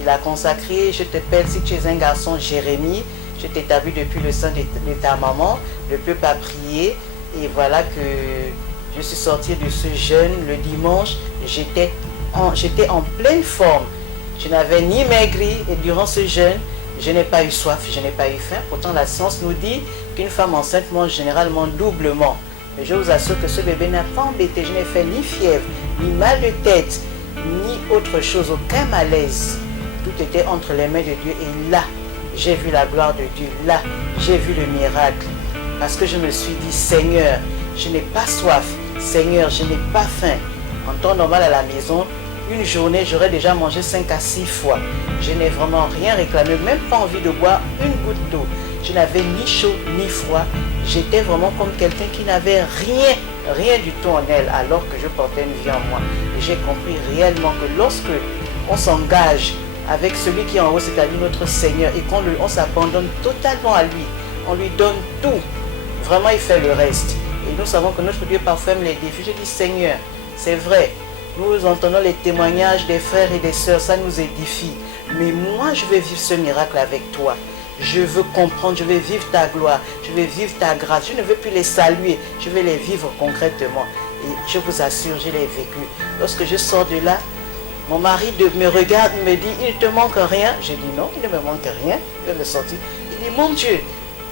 Il a consacré, je t'appelle si tu es un garçon, Jérémie, je t'établis depuis le sein de ta maman, le peuple a prié et voilà que je suis sortie de ce jeûne le dimanche, j'étais en pleine forme. Je n'avais ni maigri et durant ce jeûne, je n'ai pas eu soif, je n'ai pas eu faim. Pourtant la science nous dit qu'une femme enceinte mange généralement doublement. Mais je vous assure que ce bébé n'a pas embêté, je n'ai fait ni fièvre, ni mal de tête, ni autre chose, aucun malaise. Tout était entre les mains de Dieu et là, j'ai vu la gloire de Dieu, là, j'ai vu le miracle. Parce que je me suis dit, Seigneur, je n'ai pas soif, Seigneur, je n'ai pas faim. En temps normal à la maison, une journée, j'aurais déjà mangé 5 à 6 fois. Je n'ai vraiment rien réclamé, même pas envie de boire une goutte d'eau. Je n'avais ni chaud ni froid. J'étais vraiment comme quelqu'un qui n'avait rien du tout en elle, alors que je portais une vie en moi. Et j'ai compris réellement que lorsque on s'engage avec celui qui est en haut, c'est-à-dire notre Seigneur, et qu'on s'abandonne totalement à lui, on lui donne tout, vraiment il fait le reste. Et nous savons que notre Dieu parfois aime les défis. Je dis, Seigneur, c'est vrai, nous entendons les témoignages des frères et des sœurs, ça nous édifie. Mais moi, je vais vivre ce miracle avec toi. Je veux comprendre, je vais vivre ta gloire, je vais vivre ta grâce. Je ne veux plus les saluer, je vais les vivre concrètement. Et je vous assure, je l'ai vécu. Lorsque je sors de là, mon mari me regarde, il me dit, il ne te manque rien. Je dis non, il ne me manque rien. Je vais sortir. Il dit, mon Dieu,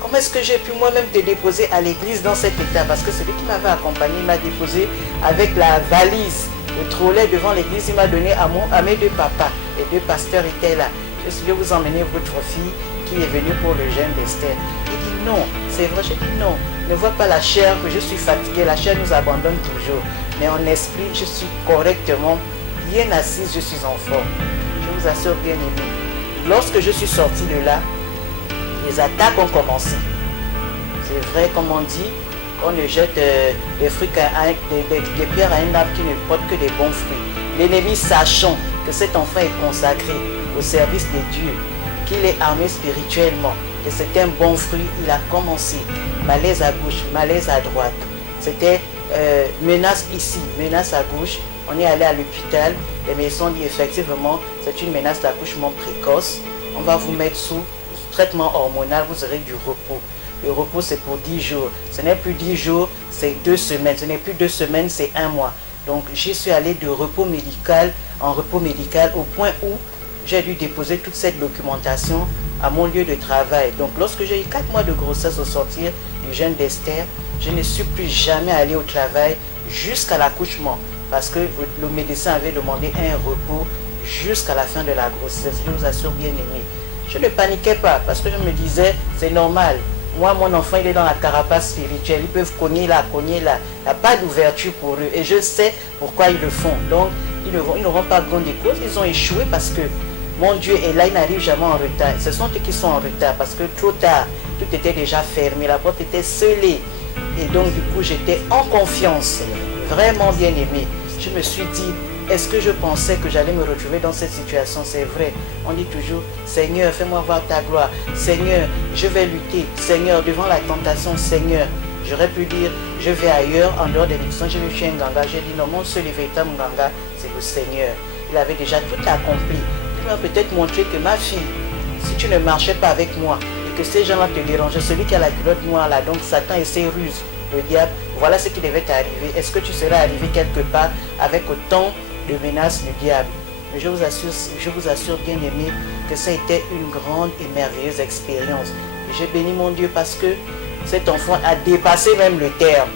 comment est-ce que j'ai pu moi-même te déposer à l'église dans cet état? Parce que celui qui m'avait accompagné m'a déposé avec la valise, le trolley devant l'église. Il m'a donné à mes 2 papas. Les 2 pasteurs étaient là. Je vais vous emmener votre fille qui est venue pour le jeûne d'Esther. Il dit non, c'est vrai. Je dis non, ne vois pas la chair que je suis fatiguée. La chair nous abandonne toujours. Mais en esprit, je suis correctement bien assise, je suis en forme. Je vous assure, bien aimé. Lorsque je suis sortie de là, les attaques ont commencé. C'est vrai, comme on dit, on ne jette des pierres à un arbre qui ne porte que des bons fruits. L'ennemi, sachant que cet enfant est consacré au service de Dieu, qu'il est armé spirituellement, que c'est un bon fruit, il a commencé. Malaise à gauche, malaise à droite. C'était menace ici, menace à gauche. On est allé à l'hôpital, les médecins ont dit effectivement, c'est une menace d'accouchement précoce. On va vous mettre sous traitement hormonal, vous aurez du repos. Le repos, c'est pour 10 jours. Ce n'est plus 10 jours, c'est 2 semaines. Ce n'est plus 2 semaines, c'est 1 mois. Donc, j'y suis allé de repos médical en repos médical au point où j'ai dû déposer toute cette documentation à mon lieu de travail. Donc, lorsque j'ai eu 4 mois de grossesse au sortir du jeûne d'Esther, je ne suis plus jamais allé au travail jusqu'à l'accouchement parce que le médecin avait demandé un repos jusqu'à la fin de la grossesse. Je vous assure, bien aimé. Je ne paniquais pas parce que je me disais, c'est normal. Moi, mon enfant, il est dans la carapace spirituelle. Ils peuvent cogner là, cogner là. Il n'y a pas d'ouverture pour eux. Et je sais pourquoi ils le font. Donc, ils n'auront pas grande cause. Ils ont échoué parce que mon Dieu est là, il n'arrive jamais en retard. Ce sont eux qui sont en retard parce que trop tard, tout était déjà fermé. La porte était scellée. Et donc, du coup, j'étais en confiance. Vraiment bien aimé. je me suis dit, est-ce que je pensais que j'allais me retrouver dans cette situation? C'est vrai. On dit toujours, Seigneur, fais-moi voir ta gloire. Seigneur, je vais lutter. Seigneur, devant la tentation, Seigneur. J'aurais pu dire, je vais ailleurs, en dehors des élections, je suis un ganga. J'ai dit, non, mon seul et véritable ganga, c'est le Seigneur. Il avait déjà tout accompli. Il m'a peut-être montré que ma fille, si tu ne marchais pas avec moi, et que ces gens-là te dérangeaient, celui qui a la culotte noire là, donc Satan et ses ruses, le diable, voilà ce qui devait t'arriver. Est-ce que tu serais arrivé quelque part avec autant de menaces du diable? Mais je vous assure, bien aimé, que ça a été une grande et merveilleuse expérience. Et j'ai béni mon Dieu parce que cet enfant a dépassé même le terme.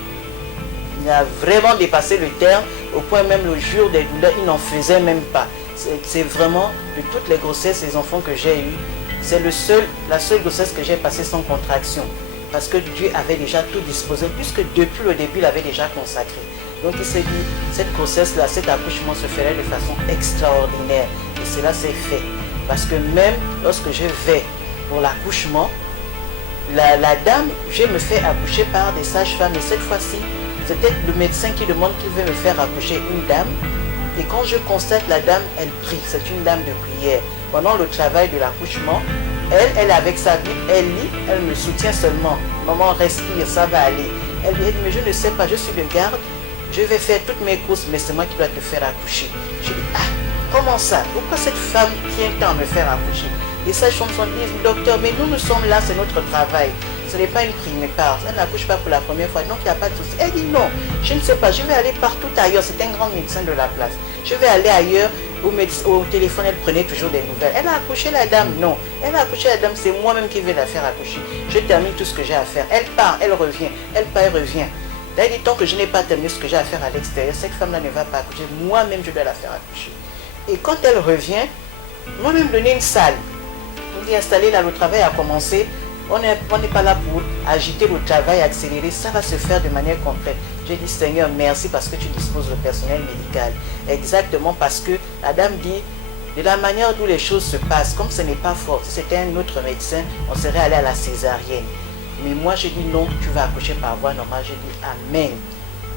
Il a vraiment dépassé le terme, au point même le jour des douleurs, il n'en faisait même pas. C'est vraiment, de toutes les grossesses, les enfants que j'ai eus, c'est la seule grossesse que j'ai passée sans contraction. Parce que Dieu avait déjà tout disposé, puisque depuis le début, il avait déjà consacré. Donc il s'est dit, cette grossesse-là, cet accouchement se ferait de façon extraordinaire. Et cela s'est fait. Parce que même lorsque je vais pour l'accouchement, la dame, je me fais accoucher par des sages-femmes. Et cette fois-ci, c'était le médecin qui demande qu'il veut me faire accoucher une dame. Et quand je constate la dame, elle prie. C'est une dame de prière. Pendant le travail de l'accouchement, elle avec sa Bible, elle lit, elle me soutient seulement. Maman, respire, ça va aller. Elle lui dit, mais je ne sais pas, je suis de garde. Je vais faire toutes mes courses, mais c'est moi qui dois te faire accoucher. Je dis, ah, comment ça? Pourquoi cette femme tient tant à me faire accoucher? Et ça, je disent, docteur, mais nous sommes là, c'est notre travail. Ce n'est pas une prime part. Elle n'accouche pas pour la première fois, donc il n'y a pas de souci. Elle dit non, je ne sais pas, je vais aller partout ailleurs. C'est un grand médecin de la place. Je vais aller ailleurs. Au téléphone, elle prenait toujours des nouvelles. Elle a accouché la dame? Non. Elle a accouché la dame, c'est moi-même qui vais la faire accoucher. Je termine tout ce que j'ai à faire. Elle part, elle revient. Elle part, elle revient. Elle dit, tant que je n'ai pas terminé ce que j'ai à faire à l'extérieur, cette femme-là ne va pas accoucher. Moi-même, je dois la faire accoucher. Et quand elle revient, moi-même donner une salle. On dit installer là, le travail a commencé. On n'est pas là pour agiter le travail, accélérer. Ça va se faire de manière complète. J'ai dit, Seigneur, merci parce que tu disposes le personnel médical. Exactement parce que la dame dit, de la manière dont les choses se passent, comme ce n'est pas fort, si c'était un autre médecin, on serait allé à la césarienne. Mais moi, je dis non, tu vas accoucher par voie normale. Je dis Amen.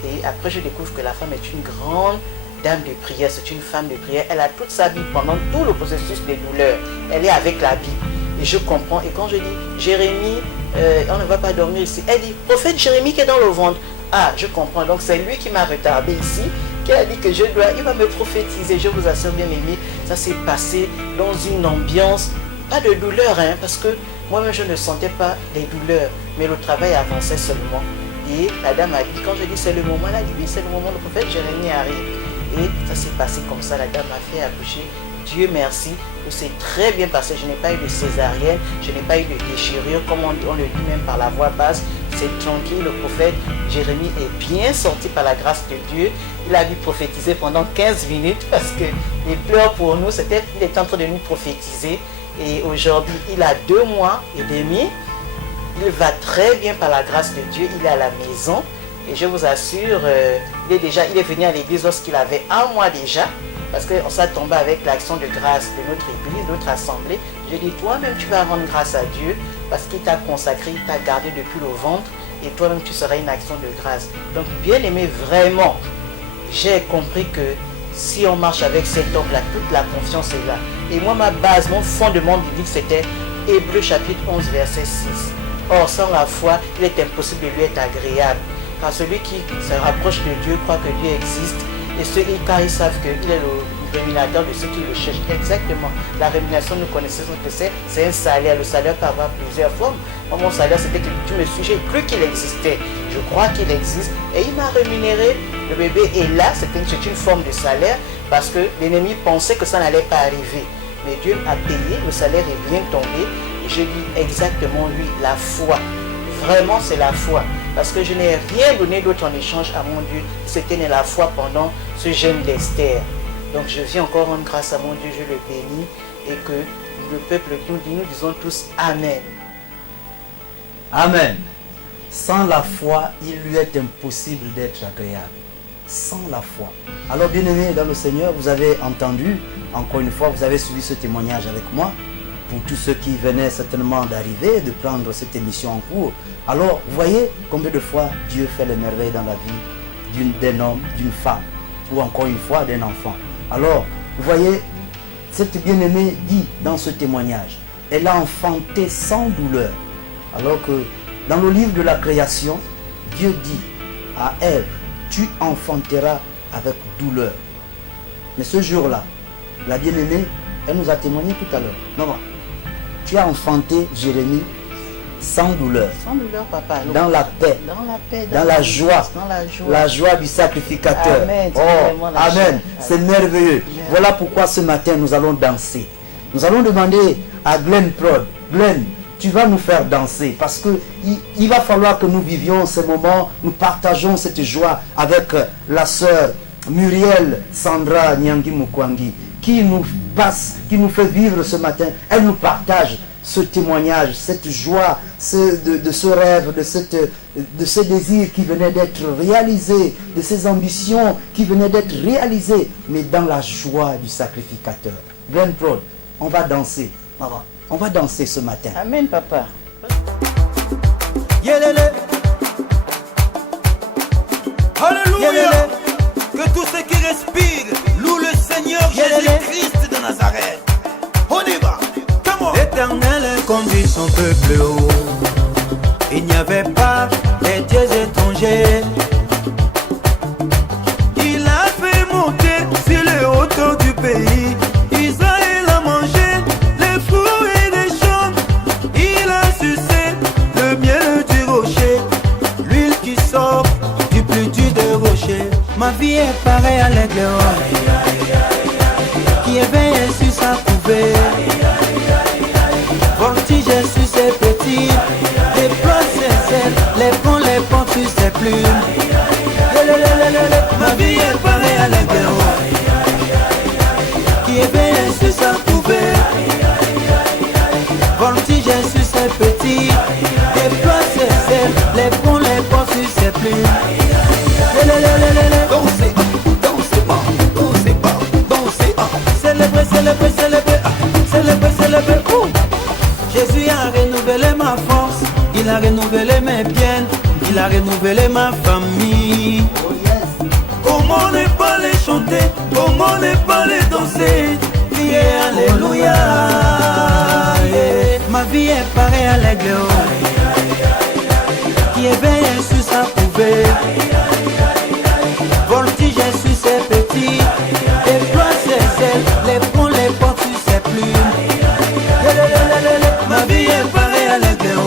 Et après, je découvre que la femme est une grande dame de prière. C'est une femme de prière. Elle a toute sa vie pendant tout le processus des douleurs. Elle est avec la Bible. Et je comprends. Et quand je dis Jérémie, on ne va pas dormir ici. Elle dit prophète Jérémie qui est dans le ventre. Ah, je comprends. Donc c'est lui qui m'a retardé ici, qui a dit que il va me prophétiser. Je vous assure, bien aimé, ça s'est passé dans une ambiance, pas de douleur, hein, parce que moi-même je ne sentais pas des douleurs, mais le travail avançait seulement. Et la dame a dit, quand je dis c'est le moment, elle a dit oui, c'est le moment, le prophète Jérémie arrive. Et ça s'est passé comme ça, la dame m'a fait accoucher. Dieu merci, tout s'est très bien passé. Je n'ai pas eu de césarienne, je n'ai pas eu de déchirure, comme on le dit même par la voix basse. C'est tranquille, le prophète Jérémie est bien sorti par la grâce de Dieu. Il a dû prophétiser pendant 15 minutes parce que les pleurs pour nous, il était en train de nous prophétiser. Et aujourd'hui, il a 2 mois et demi. Il va très bien par la grâce de Dieu. Il est à la maison. Et je vous assure, il est venu à l'église lorsqu'il avait 1 mois déjà. Parce qu'on s'est tombé avec l'action de grâce de notre église, notre assemblée. Je dis, toi-même, tu vas rendre grâce à Dieu parce qu'il t'a consacré, il t'a gardé depuis le ventre. Et toi-même, tu seras une action de grâce. Donc, bien aimé, vraiment, j'ai compris que si on marche avec cet homme-là, toute la confiance est là. Et moi, ma base, mon fondement biblique, c'était Hébreux chapitre 11, verset 6. Or, sans la foi, il est impossible de lui être agréable. Car celui qui se rapproche de Dieu croit que Dieu existe. Et ceux car ils savent qu'il est le rémunérateur de ceux qui le cherchent. Exactement. La rémunération, nous connaissons ce que c'est un salaire. Le salaire peut avoir plusieurs formes. Moi, mon salaire, c'était que tu me suis, j'ai cru qu'il existait. Je crois qu'il existe. Et il m'a rémunéré. Le bébé est là. C'est une forme de salaire parce que l'ennemi pensait que ça n'allait pas arriver. Mais Dieu a payé. Le salaire est bien tombé. Et je dis exactement lui, la foi. Vraiment, c'est la foi. Parce que je n'ai rien donné d'autre en échange à mon Dieu. C'était la foi pendant ce jeûne d'Esther. Donc je viens encore rendre grâce à mon Dieu, je le bénis. Et que le peuple, nous disons tous Amen. Amen. Sans la foi, il lui est impossible d'être agréable. Sans la foi. Alors bien aimés dans le Seigneur, vous avez entendu, encore une fois, vous avez suivi ce témoignage avec moi. Pour tous ceux qui venaient certainement d'arriver, de prendre cette émission en cours. Alors, vous voyez combien de fois Dieu fait les merveilles dans la vie d'un homme, d'une femme. ou encore une fois d'un enfant. Alors, vous voyez, cette bien-aimée dit dans ce témoignage, elle a enfanté sans douleur. Alors que dans le livre de la création, Dieu dit à Ève, tu enfanteras avec douleur. Mais ce jour-là, la bien-aimée, elle nous a témoigné tout à l'heure. Non, tu as enfanté Jérémie sans douleur. Sans douleur, papa. Dans la paix. Dans la paix. Dans la joie. Dans la joie. La joie du sacrificateur. Amen. Oh, amen. C'est merveilleux. Amen. Voilà pourquoi ce matin, nous allons danser. Nous allons demander à Glenn Prod, Glenn, tu vas nous faire danser parce que il va falloir que nous vivions ces moments, nous partageons cette joie avec la sœur Muriel Sandra Nyangi Mukwangi qui nous qui nous fait vivre ce matin. Elle nous partage ce témoignage, cette joie, de ce rêve, de ce désir qui venait d'être réalisé, de ces ambitions qui venaient d'être réalisées, mais dans la joie du sacrificateur. Glenn Prod, on va danser. On va danser ce matin. Amen, papa. Yélélé. Alléluia. Yélélé. Que tous ceux qui respirent louent le Seigneur Jésus-Christ de Nazareth. On y va. L'Éternel conduit son peuple haut. Il n'y avait pas des dieux étrangers. Il a fait monter sur les hauteurs du pays. Israël a mangé les fruits des champs. Il a sucé le miel du rocher, l'huile qui sort du plus dur des rochers. Ma vie est pareille à l'aigle qui éveille sur sa couvée. Voltige sur ses petits, déploie ses ailes, les ponts, les ponts sur ses plumes. Ma vie est pareille à l'aigle qui éveille sur sa couvée. Voltige sur ses petits, déploie ses ailes, les ponts sur ses plumes. Dansez, dansez pas, dansez pas, dansez pas. Célébrez, célébrez, célébrez, célébrez, célébrez. Jésus a renouvelé ma force, il a renouvelé mes biens, il a renouvelé ma famille. Comment ne pas les chanter, comment ne pas les danser, crier Alléluia. Ma vie est pareille à l'aigle qui éveille sur sa couvée. Voltige sur ses petits, déploie ses ailes, les ponts, les portes sur ses plumes. Ma vie est pareille à l'aigle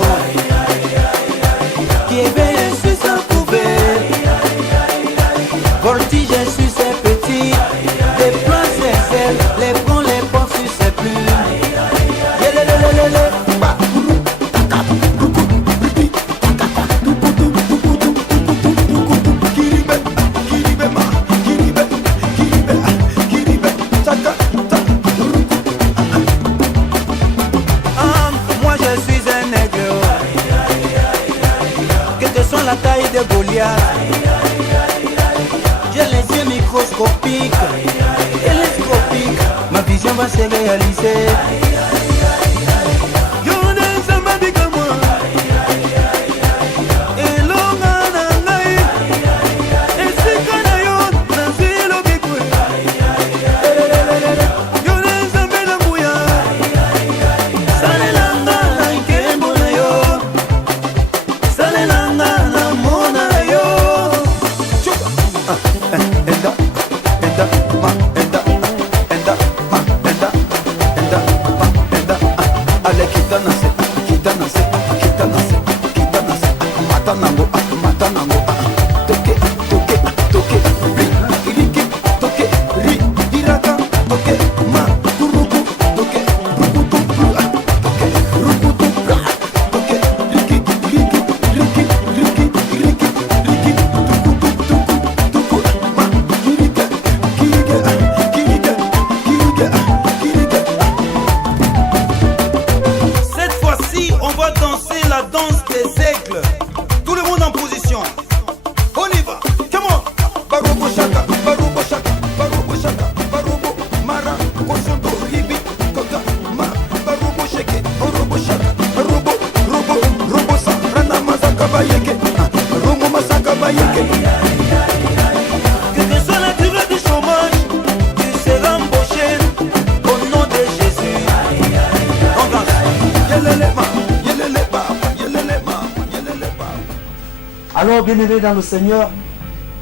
qui éveille sur sa couvée. Voltige sur ses petits, déploie ses ailes, les ponts, les portes sur ses plumes. La taille de Goliath, j'ai les yeux microscopiques, télescopiques, ma vision va se réaliser. Alors, bien-aimés dans le Seigneur,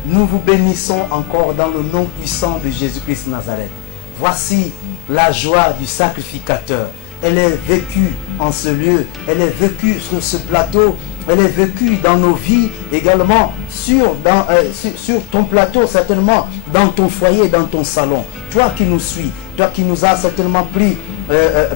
nous vous bénissons encore dans le nom puissant de Jésus-Christ de Nazareth. Voici la joie du sacrificateur. Elle est vécue en ce lieu, elle est vécue sur ce plateau, elle est vécue dans nos vies également, sur ton plateau, certainement, dans ton foyer, dans ton salon. Toi qui nous suis, toi qui nous as certainement pris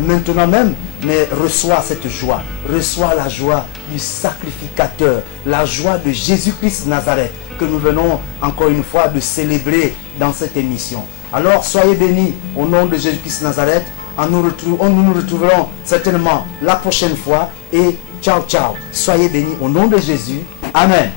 maintenant même, mais reçois cette joie, reçois la joie du sacrificateur, la joie de Jésus-Christ de Nazareth, que nous venons encore une fois de célébrer dans cette émission. Alors soyez bénis au nom de Jésus-Christ de Nazareth. Nous nous retrouverons certainement la prochaine fois. Et ciao, ciao. Soyez bénis au nom de Jésus. Amen.